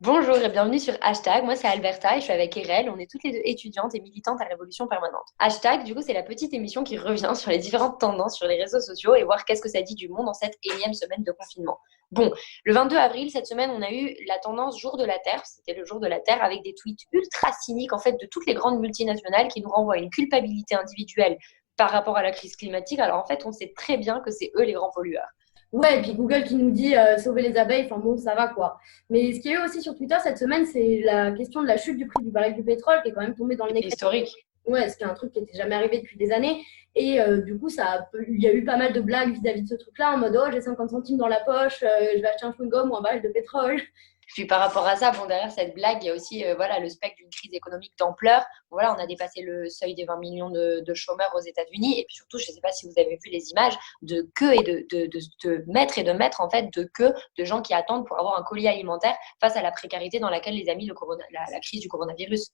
Bonjour et bienvenue sur Hashtag. Moi, c'est Alberta et je suis avec Erel. On est toutes les deux étudiantes et militantes à Révolution Permanente. Hashtag, du coup, c'est la petite émission qui revient sur les différentes tendances sur les réseaux sociaux et voir qu'est-ce que ça dit du monde en cette énième semaine de confinement. Bon, le 22 avril, cette semaine, on a eu la tendance Jour de la Terre. C'était le Jour de la Terre avec des tweets ultra cyniques en fait de toutes les grandes multinationales qui nous renvoient une culpabilité individuelle par rapport à la crise climatique. Alors en fait, on sait très bien que c'est eux les grands pollueurs. Ouais, et puis Google qui nous dit sauver les abeilles, enfin bon, ça va quoi. Mais ce qu'il y a eu aussi sur Twitter cette semaine, c'est la question de la chute du prix du baril du pétrole qui est quand même tombé dans le négatif. Historique. Ouais, ce qui est un truc qui n'était jamais arrivé depuis des années. Et du coup, il y a eu pas mal de blagues vis-à-vis de ce truc-là, en mode oh, j'ai 50 centimes dans la poche, je vais acheter un chewing-gum ou un baril de pétrole. Puis par rapport à ça, bon, derrière cette blague, il y a aussi voilà, le spectre d'une crise économique d'ampleur. Voilà, on a dépassé le seuil des 20 millions de chômeurs aux États-Unis. Et puis surtout, je ne sais pas si vous avez vu les images de queues et de mètres et de mètres en fait, de queues de gens qui attendent pour avoir un colis alimentaire face à la précarité dans laquelle les a mis la crise du coronavirus.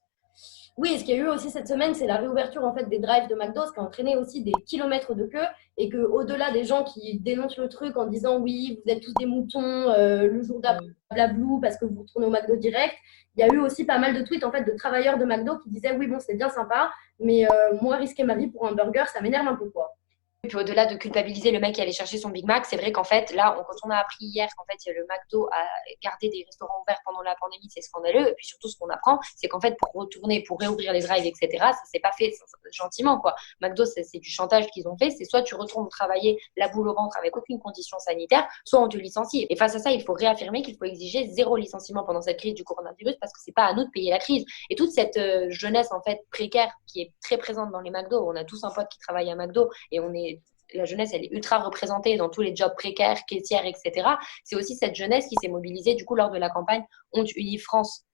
Oui, ce qu'il y a eu aussi cette semaine, c'est la réouverture en fait des drives de McDo, ce qui a entraîné aussi des kilomètres de queue et que au-delà des gens qui dénoncent le truc en disant oui, vous êtes tous des moutons, le jour d'après, Mm. blablabla, parce que vous retournez au McDo direct. Il y a eu aussi pas mal de tweets en fait de travailleurs de McDo qui disaient oui, bon, c'est bien sympa, mais moi risquer ma vie pour un burger, ça m'énerve un peu quoi. Et puis au-delà de culpabiliser le mec qui allait chercher son Big Mac, c'est vrai qu'en fait, là, quand on a appris hier qu'en fait, le McDo a gardé des restaurants ouverts pendant la pandémie, c'est scandaleux. Et puis surtout, ce qu'on apprend, c'est qu'en fait, pour retourner, pour réouvrir les drives, etc., ça s'est pas fait gentiment, quoi. McDo, c'est du chantage qu'ils ont fait. C'est soit tu retournes travailler la boule au ventre avec aucune condition sanitaire, soit on te licencie. Et face à ça, il faut réaffirmer qu'il faut exiger zéro licenciement pendant cette crise du coronavirus parce que c'est pas à nous de payer la crise. Et toute cette jeunesse, en fait, précaire qui est très présente dans les McDo, on a tous un pote qui travaille à McDo et on est la jeunesse, elle est ultra représentée dans tous les jobs précaires, caissières, etc. C'est aussi cette jeunesse qui s'est mobilisée du coup lors de la campagne Honte Unie France.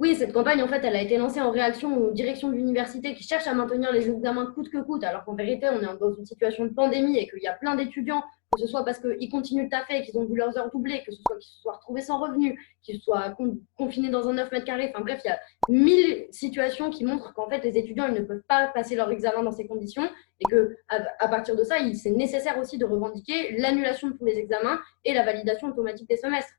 Oui, cette campagne, en fait, elle a été lancée en réaction aux directions de l'université qui cherchent à maintenir les examens coûte que coûte, alors qu'en vérité, on est dans une situation de pandémie et qu'il y a plein d'étudiants, que ce soit parce qu'ils continuent de taffer et qu'ils ont vu leurs heures doubler, que ce soit qu'ils se soient retrouvés sans revenus, qu'ils soient confinés dans un 9 mètres carrés. Enfin bref, il y a 1000 situations qui montrent qu'en fait, les étudiants, ils ne peuvent pas passer leur examen dans ces conditions et qu'à partir de ça, c'est nécessaire aussi de revendiquer l'annulation de tous les examens et la validation automatique des semestres.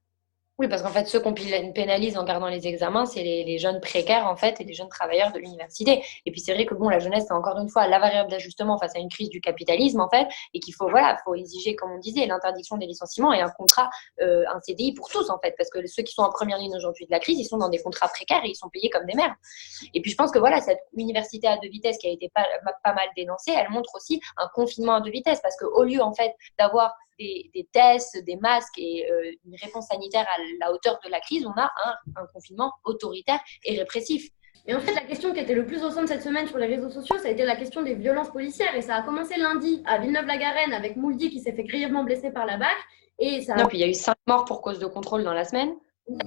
Oui, parce qu'en fait, ceux qu'on pénalise en gardant les examens, c'est les jeunes précaires, en fait, et les jeunes travailleurs de l'université. Et puis, c'est vrai que, bon, la jeunesse, c'est encore une fois la variable d'ajustement face à une crise du capitalisme, en fait, et qu'il faut, voilà, faut exiger, comme on disait, l'interdiction des licenciements et un contrat, un CDI pour tous, en fait, parce que ceux qui sont en première ligne aujourd'hui de la crise, ils sont dans des contrats précaires et ils sont payés comme des merdes. Et puis, je pense que, voilà, cette université à deux vitesses qui a été pas mal dénoncée, elle montre aussi un confinement à deux vitesses, parce qu'au lieu, en fait, d'avoir des tests, des masques et une réponse sanitaire à la hauteur de la crise, on a un confinement autoritaire et répressif. Et en fait, la question qui était le plus au centre cette semaine sur les réseaux sociaux, ça a été la question des violences policières. Et ça a commencé lundi à Villeneuve-la-Garenne avec Mouldy qui s'est fait grièvement blessé par la BAC. Et ça, Non, puis il y a eu 5 morts pour cause de contrôle dans la semaine.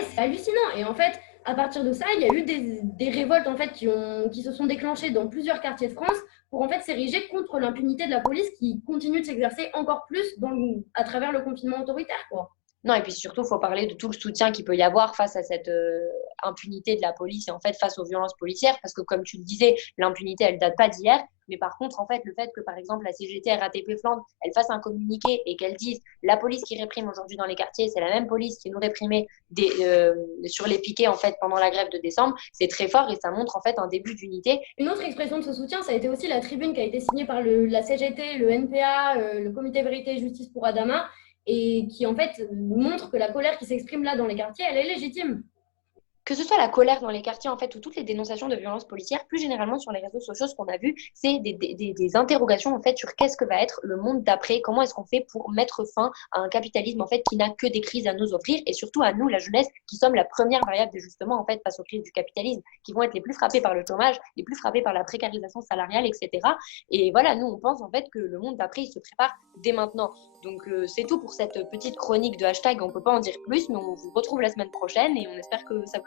c'est hallucinant. Et en fait, à partir de ça, il y a eu des révoltes en fait, qui se sont déclenchées dans plusieurs quartiers de France pour en fait s'ériger contre l'impunité de la police qui continue de s'exercer encore plus à travers le confinement autoritaire, quoi. Non, et puis surtout, il faut parler de tout le soutien qu'il peut y avoir face à cette impunité de la police et en fait face aux violences policières, parce que comme tu le disais, l'impunité, elle date pas d'hier. Mais par contre, en fait, le fait que, par exemple, la CGT RATP Flandre, elle fasse un communiqué et qu'elle dise la police qui réprime aujourd'hui dans les quartiers, c'est la même police qui nous réprimait sur les piquets, en fait, pendant la grève de décembre, c'est très fort et ça montre, en fait, un début d'unité. Une autre expression de ce soutien, ça a été aussi la tribune qui a été signée par la CGT, le NPA, le Comité Vérité et Justice pour Adama, et qui en fait montre que la colère qui s'exprime là dans les quartiers, elle est légitime. Que ce soit la colère dans les quartiers, en fait, ou toutes les dénonciations de violences policières, plus généralement sur les réseaux sociaux, ce qu'on a vu, c'est des interrogations, en fait, sur qu'est-ce que va être le monde d'après, comment est-ce qu'on fait pour mettre fin à un capitalisme, en fait, qui n'a que des crises à nous offrir, et surtout à nous, la jeunesse, qui sommes la première variable d'ajustement, en fait, face aux crises du capitalisme, qui vont être les plus frappés par le chômage, les plus frappés par la précarisation salariale, etc. Et voilà, nous, on pense, en fait, que le monde d'après, il se prépare dès maintenant. Donc, c'est tout pour cette petite chronique de hashtag. On ne peut pas en dire plus, mais on vous retrouve la semaine prochaine et on espère que ça vous a